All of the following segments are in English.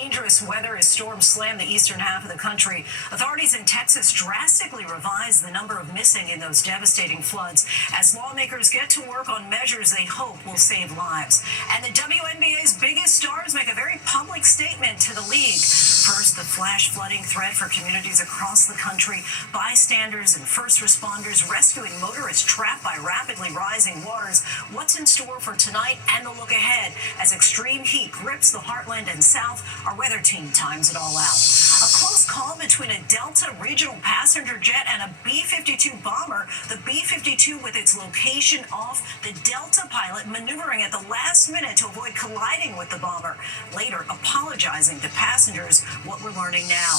Dangerous weather as storms slam the eastern half of the country. Authorities in Texas drastically revised the number of missing in those devastating floods as lawmakers get to work on measures they hope will save lives. And the WNBA's biggest stars make a very public statement to the league. First, the flash flooding threat for communities across the country. Bystanders and first responders rescuing motorists trapped by rapidly rising waters. What's in store for tonight and the look ahead as extreme heat grips the heartland and south? Our weather team times it all out. A close call between a Delta regional passenger jet and a B-52 bomber. The B-52 with its location off, the Delta pilot maneuvering at the last minute to avoid colliding with the bomber, later apologizing to passengers, what we're learning now.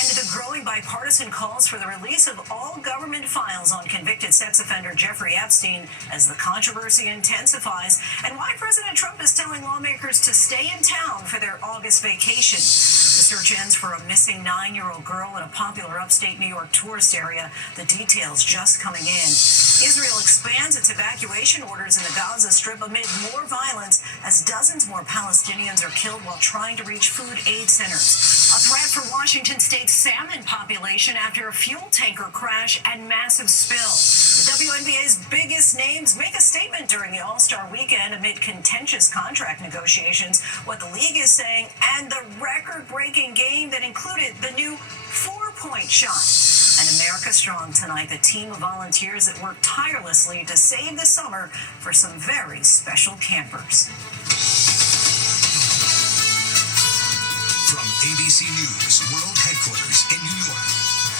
And the growing bipartisan calls for the release of all government files on convicted sex offender Jeffrey Epstein as the controversy intensifies, and why President Trump is telling lawmakers to stay in town for their August vacation. The search ends for a missing 9-year-old girl in a popular upstate New York tourist area. The details just coming in. Israel expands its evacuation orders in the Gaza Strip amid more violence as dozens more Palestinians are killed while trying to reach food aid centers. A threat for Washington State's salmon population after a fuel tanker crash and massive spill. The WNBA's biggest names make a statement during the All-Star weekend amid contentious contract negotiations, what the league is saying, and the record-breaking game that included the new 4-point shot. And America Strong tonight, the team of volunteers that work tirelessly to save the summer for some very special campers. From ABC News World Headquarters in New York,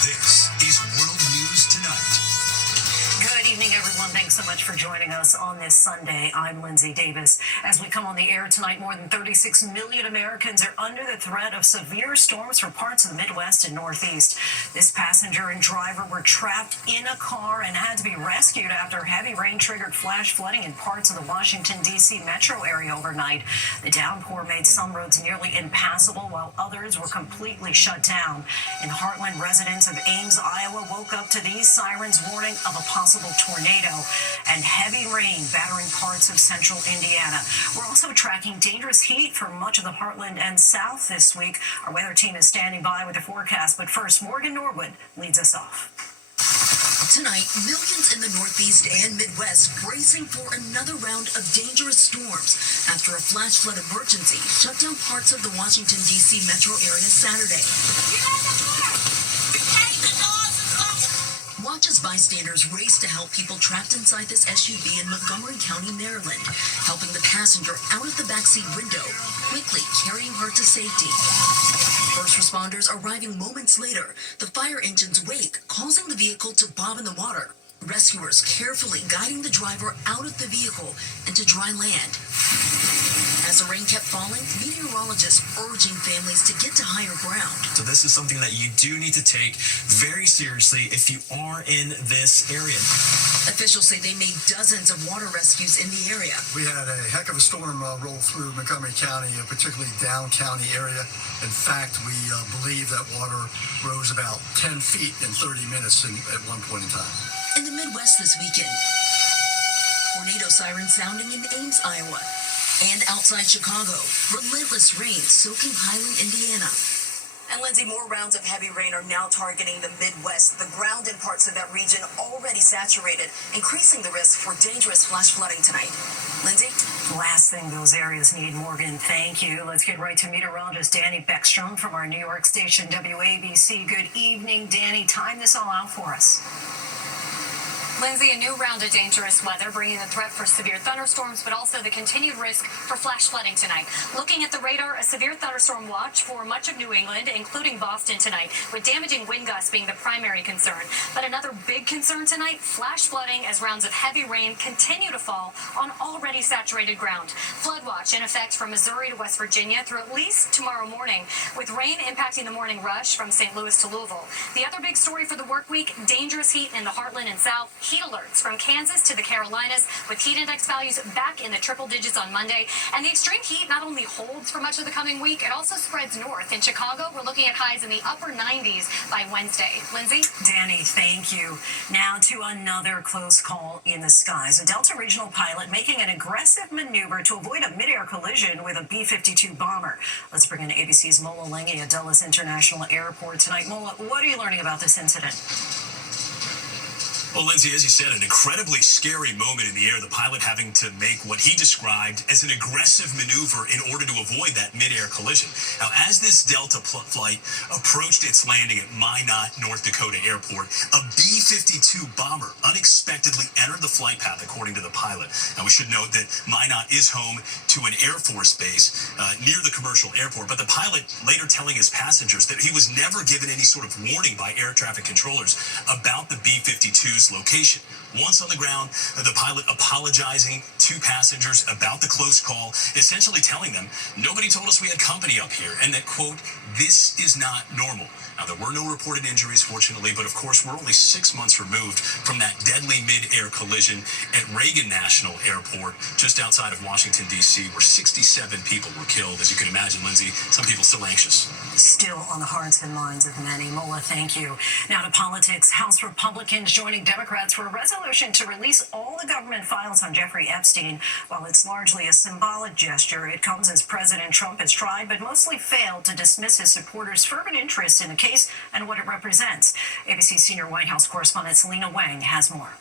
this is World News Tonight. Good evening, everyone. Thanks so much for joining us on this Sunday. I'm Lindsay Davis. As we come on the air tonight, more than 36 million Americans are under the threat of severe storms for parts of the Midwest and Northeast. This passenger and driver were trapped in a car and had to be rescued after heavy rain triggered flash flooding in parts of the Washington, D.C. metro area overnight. The downpour made some roads nearly impassable, while others were completely shut down. In Heartland, residents of Ames, Iowa, woke up to these sirens warning of a possible tornado and heavy rain battering parts of central Indiana. We're also tracking dangerous heat for much of the heartland and south this week. Our weather team is standing by with a forecast, but first, Morgan Norwood leads us off. Tonight, millions in the Northeast and Midwest bracing for another round of dangerous storms after a flash flood emergency shut down parts of the Washington, D.C. metro area Saturday. Watch as bystanders race to help people trapped inside this SUV in Montgomery County, Maryland, helping the passenger out of the backseat window, quickly carrying her to safety. First responders arriving moments later, the fire engine's wake causing the vehicle to bob in the water. Rescuers carefully guiding the driver out of the vehicle and to dry land. As the rain kept falling, meteorologists urging families to get to higher ground. So this is something that you do need to take very seriously if you are in this area. Officials say they made dozens of water rescues in the area. We had a heck of a storm roll through Montgomery County, particularly down county area. In fact, we believe that water rose about 10 feet in 30 minutes at one point in time. In the Midwest this weekend, tornado sirens sounding in Ames, Iowa. And outside Chicago, relentless rain soaking Highland, Indiana. And Lindsay, more rounds of heavy rain are now targeting the Midwest. The ground in parts of that region already saturated, increasing the risk for dangerous flash flooding tonight. Lindsay? Last thing those areas need, Morgan. Thank you. Let's get right to meteorologist Danny Beckstrom from our New York station, WABC. Good evening, Danny. Time this all out for us. Lindsay, a new round of dangerous weather, bringing the threat for severe thunderstorms, but also the continued risk for flash flooding tonight. Looking at the radar, a severe thunderstorm watch for much of New England, including Boston tonight, with damaging wind gusts being the primary concern. But another big concern tonight, flash flooding as rounds of heavy rain continue to fall on already saturated ground. Flood watch in effect from Missouri to West Virginia through at least tomorrow morning, with rain impacting the morning rush from St. Louis to Louisville. The other big story for the work week, dangerous heat in the heartland and south. heat alerts from Kansas to the Carolinas, with heat index values back in the triple digits on Monday. And the extreme heat not only holds for much of the coming week, it also spreads north. In Chicago, we're looking at highs in the upper 90s by Wednesday. Lindsay? Danny, thank you. Now to another close call in the skies. A Delta regional pilot making an aggressive maneuver to avoid a midair collision with a B-52 bomber. Let's bring in ABC's Mola Lenghi at Dulles International Airport tonight. Mola, what are you learning about this incident? Well, Lindsay, as you said, an incredibly scary moment in the air, the pilot having to make what he described as an aggressive maneuver in order to avoid that mid-air collision. Now, as this Delta flight approached its landing at Minot, North Dakota Airport, a B-52 bomber unexpectedly entered the flight path, according to the pilot. Now, we should note that Minot is home to an Air Force base near the commercial airport, but the pilot later telling his passengers that he was never given any sort of warning by air traffic controllers about the B-52's location. Once on the ground, the pilot apologizing to passengers about the close call, essentially telling them, nobody told us we had company up here, and that, quote, this is not normal. Now, there were no reported injuries, fortunately, but of course, we're only 6 months removed from that deadly mid-air collision at Reagan National Airport, just outside of Washington, D.C., where 67 people were killed. As you can imagine, Lindsay, some people still anxious. Still on the hearts and minds of many. Mola, thank you. Now to politics. House Republicans joining Democrats for a resolution to release all the government files on Jeffrey Epstein. While it's largely a symbolic gesture, it comes as President Trump has tried but mostly failed to dismiss his supporters' fervent interest in the case and what it represents. ABC senior White House correspondent Selena Wang has more.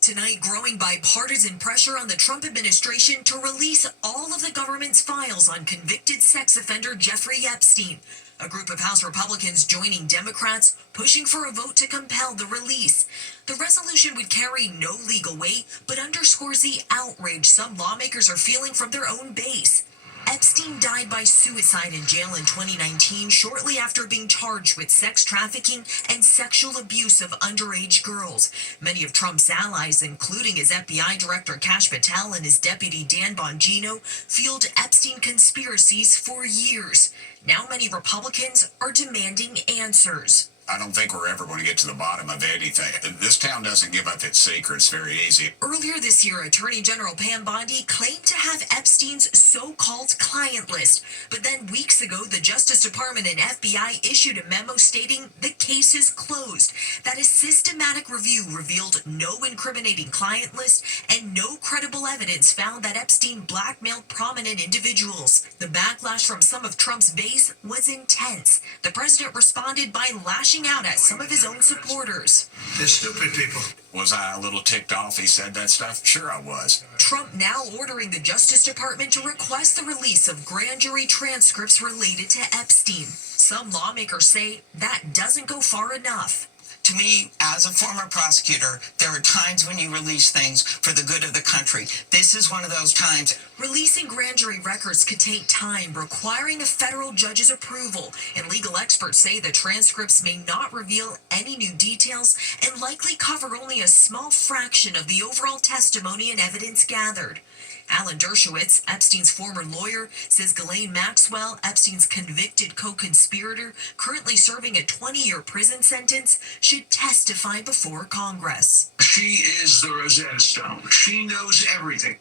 Tonight, growing bipartisan pressure on the Trump administration to release all of the government's files on convicted sex offender Jeffrey Epstein. A group of House Republicans joining Democrats, pushing for a vote to compel the release. The resolution would carry no legal weight, but underscores the outrage some lawmakers are feeling from their own base. Epstein died by suicide in jail in 2019, shortly after being charged with sex trafficking and sexual abuse of underage girls. Many of Trump's allies, including his FBI director Kash Patel and his deputy Dan Bongino, fueled Epstein conspiracies for years. Now many Republicans are demanding answers. I don't think we're ever going to get to the bottom of anything. This town doesn't give up its secrets very easy. Earlier this year, Attorney General Pam Bondi claimed to have Epstein's so-called client list. But then weeks ago, the Justice Department and FBI issued a memo stating the case is closed, that a systematic review revealed no incriminating client list and no credible evidence found that Epstein blackmailed prominent individuals. The backlash from some of Trump's base was intense. The president responded by lashing out at some of his own supporters. They're stupid people. Was I a little ticked off he said that stuff? Sure I was. Trump now ordering the Justice Department to request the release of grand jury transcripts related to Epstein. Some lawmakers say that doesn't go far enough. To me, as a former prosecutor, there are times when you release things for the good of the country. This is one of those times. Releasing grand jury records could take time, requiring a federal judge's approval, and legal experts say the transcripts may not reveal any new details and likely cover only a small fraction of the overall testimony and evidence gathered. Alan Dershowitz, Epstein's former lawyer, says Ghislaine Maxwell, Epstein's convicted co-conspirator, currently serving a 20-year prison sentence, should testify before Congress. She is the Rosetta Stone. She knows everything.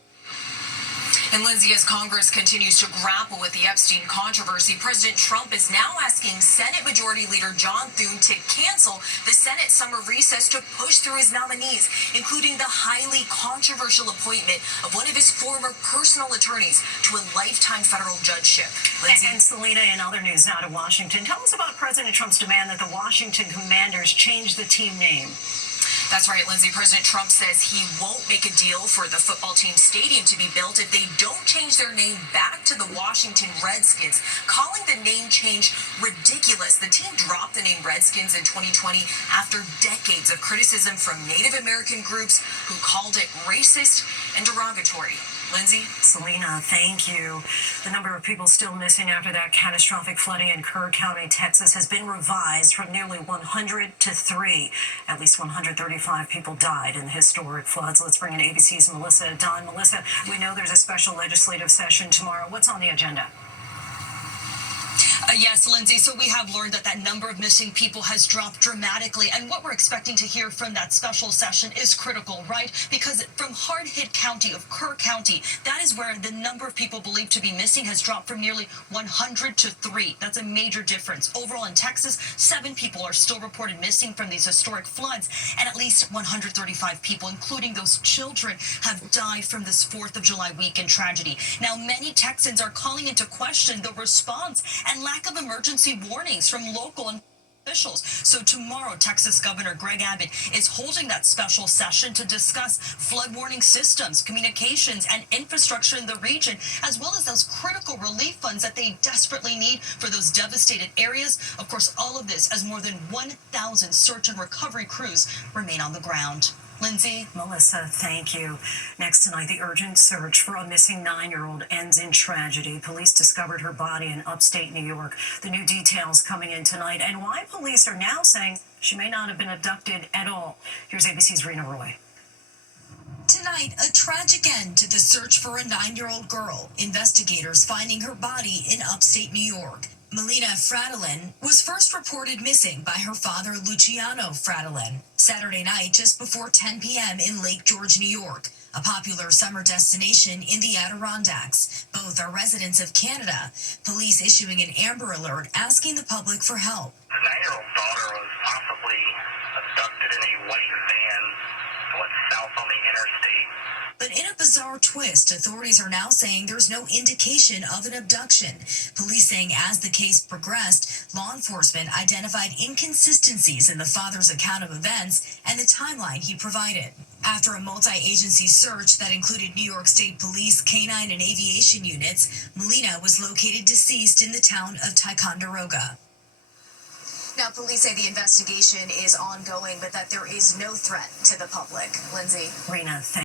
And Lindsay, as Congress continues to grapple with the Epstein controversy, President Trump is now asking Senate Majority Leader John Thune to cancel the Senate summer recess to push through his nominees, including the highly controversial appointment of one of his former personal attorneys to a lifetime federal judgeship. Lindsay? And Selena, in other news now to Washington, tell us about President Trump's demand that the Washington Commanders change the team name. That's right, Lindsay. President Trump says he won't make a deal for the football team stadium to be built if they don't change their name back to the Washington Redskins, calling the name change ridiculous. The team dropped the name Redskins in 2020 after decades of criticism from Native American groups who called it racist and derogatory. Lindsay? Selena, thank you. The number of people still missing after that catastrophic flooding in Kerr County, Texas, has been revised from nearly 100 to 3. At least 135 people died in the historic floods. Let's bring in ABC's Melissa Dunn. Melissa, we know there's a special legislative session tomorrow. What's on the agenda? Yeah, Yes, Lindsay. So we have learned that number of missing people has dropped dramatically. And what we're expecting to hear from that special session is critical, right? Because from hard-hit county of Kerr County, that is where the number of people believed to be missing has dropped from nearly 100 to 3. That's a major difference. Overall in Texas, 7 people are still reported missing from these historic floods, and at least 135 people, including those children, have died from this 4th of July weekend tragedy. Now, many Texans are calling into question the response and lack of emergency warnings from local and officials. So tomorrow, Texas Governor Greg Abbott is holding that special session to discuss flood warning systems, communications, and infrastructure in the region, as well as those critical relief funds that they desperately need for those devastated areas. Of course, all of this as more than 1,000 search and recovery crews remain on the ground. Lindsay? Melissa, thank you. Next tonight, the urgent search for a missing 9-year-old ends in tragedy. Police discovered her body in upstate New York. The new details coming in tonight, and why police are now saying she may not have been abducted at all. Here's ABC's Rena Roy. Tonight, a tragic end to the search for a 9-year-old girl. Investigators finding her body in upstate New York. Melina Fradalin was first reported missing by her father, Luciano Fradalin, Saturday night just before 10 p.m. in Lake George, New York, a popular summer destination in the Adirondacks. Both are residents of Canada. Police issuing an Amber Alert asking the public for help. The 9-year-old daughter was possibly abducted in a white van went south on the interstate. But in a bizarre twist, authorities are now saying there's no indication of an abduction. Police saying as the case progressed, law enforcement identified inconsistencies in the father's account of events and the timeline he provided. After a multi-agency search that included New York State Police, canine, and aviation units, Melina was located deceased in the town of Ticonderoga. Now, police say the investigation is ongoing, but that there is no threat to the public. Lindsay? Rena, thank